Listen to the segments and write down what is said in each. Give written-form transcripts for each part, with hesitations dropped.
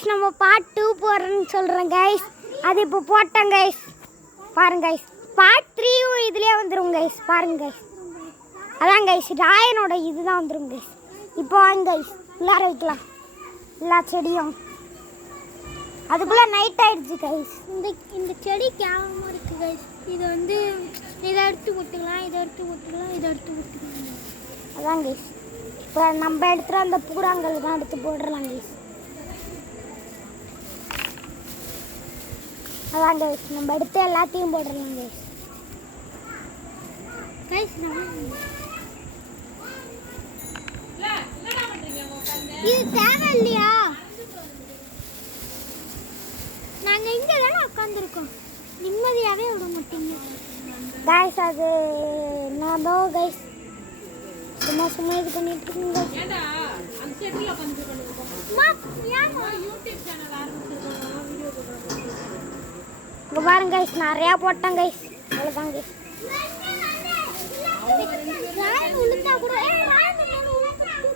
Guys நம்ம part 2 போறேன்னு சொல்றேன் கைஸ். அது இப்போ போட்டேன் கைஸ். பாருங்க கைஸ். பார்ட் 3 இதுலயே வந்துரும் கைஸ். பாருங்க கைஸ். அதான் கைஸ் ராயனோட இதுதான் வந்துரும் கைஸ். இப்போ வாங்க கைஸ் உள்ளார வைக்கலாம் எல்லா செடியும். அதுக்குள்ள நைட் ஆயிடுச்சு கைஸ். இந்த செடி கேவலமா இருக்கு கைஸ். இது வந்து இதை எடுத்து விட்டுக்கலாம், இதை எடுத்து விட்டுக்கலாம், இதை எடுத்து விட்டுக்கலாம். அதான் கைஸ் இப்போ நம்ம எடுத்துகிற அந்த பூராங்கல் தான் எடுத்து போடுறலாம் கைஸ். அதான் கைஸ் நம்ம எடுத்து எல்லாத்தையும் போடுறலாம் கைஸ். கைஸ் இது தேவை இல்லையா? நாங்கள் இங்கே தானே உட்காந்துருக்கோம், நிம்மதியாகவே விட மாட்டீங்க கைஸ். அது என்னதோ கைஸ் சும்மா சும்மா இது பண்ணிட்டு இருக்கீங்க. இங்கே பாருங்க கைஸ் நிறையா போட்டேன் கைஸ். அவ்வளோதான் கைஸ். உளுந்தா கூட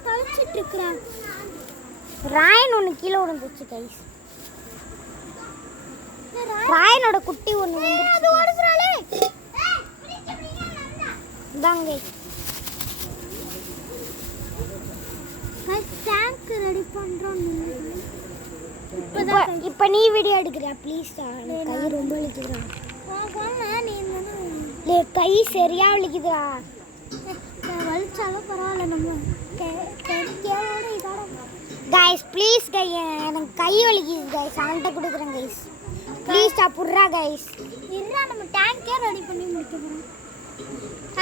கழிச்சிட்டு இருக்கிறான். ராயன் ஒன்று கீழே விழுந்துச்சு கைஸ். ராயனோட குட்டி ஒன்று வந்துருச்சு. இதாங்க கைஸ். டேங்க் ரெடி பண்ணுறோம். இப்போ நீ வீடியோ எடுக்கிறியா ப்ளீஸ்? கை ரொம்ப வலிக்குதுடா. நீ கை சரியா வலிக்குதுடா. வலிச்சாலும் பரவாயில்ல, நம்ம கைஸ் ப்ளீஸ் கை எனக்கு கை வலிக்குது கைஸ். அவன்கிட்ட கொடுக்குறேன் கைஸ் ப்ளீஸ். புட்றா கைஸ். இல்லை நம்ம டேங்கே ரெடி பண்ணி முடிக்க போகிறோம்.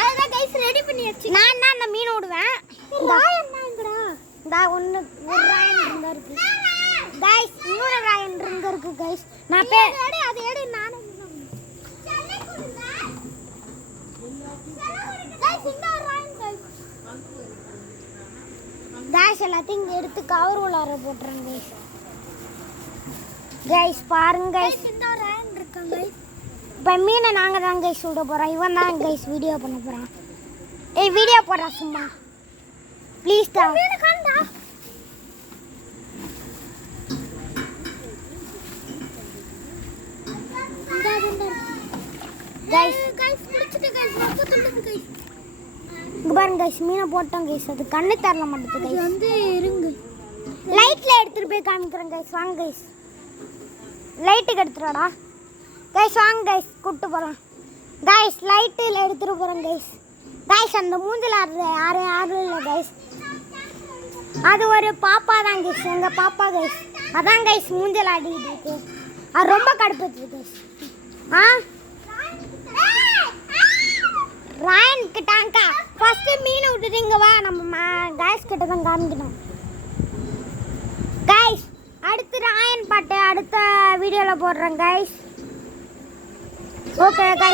அதுதான் கைஸ் ரெடி பண்ணியாச்சு. நான் தான் அந்த மீன் விடுவேன். என்னங்கடா இந்த ஒன்று ஒரு ராயன் இருந்தா இருக்கு கைஸ். இன்னொரு ராயன் இருந்தா இருக்கு கைஸ். நான் அதை எடு நானே கைஸ் எல்லாத்தையும் இங்கே எடுத்து கவர் உள்ளார போட்டுறேன் கைஸ். கைஸ் பாருங்க கைஸ். இன்னொரு ராயன் இருக்காங்க கைஸ். இப்போ மீனை நாங்கள் தான் கைஸ் விட போகிறோம். இவன் தான் கைஸ் வீடியோ பண்ண போகிறான். ஏய் வீடியோ போடுறா சும்மா ப்ளீஸ் தான். இங்கே பாருங்க கைஸ் மீனை போட்டோம் கைஸ். அது கண்ணு தரல மாட்டேங்குது கைஸ். வந்து இருங்க லைட்டில் எடுத்துகிட்டு போய் காமிக்கிறேன் கைஸ். வாங்க கைஸ் லைட்டுக்கு எடுத்துருவாடா கைஸ். வாங்க கைஸ் கூப்பிட்டு போகலாம் கைஸ். லைட்டில் எடுத்துகிட்டு போகிறேன் கைஸ். கைஸ் அந்த மூஞ்சில் யாரும் இல்லை கைஸ். அது ஒரு பாப்பா தான் கைஸ், எங்கள் பாப்பா கைஸ். அதான் கைஸ் மூஞ்சில் ஆடிக்கிட்டு இருக்கு. அது ரொம்ப கடுப்புச்சு கைஸ். ஆ ராயனுக்கு டேங்கா ஃபஸ்ட்டு மீனை விட்டுட்டீங்க. வா நம்ம கைஸ் கிட்ட தான் காமிக்கணும் கைஸ். அடுத்து ராயன் பாட்டு அடுத்த வீடியோவில் போடுறேன் கைஸ். Okay guys.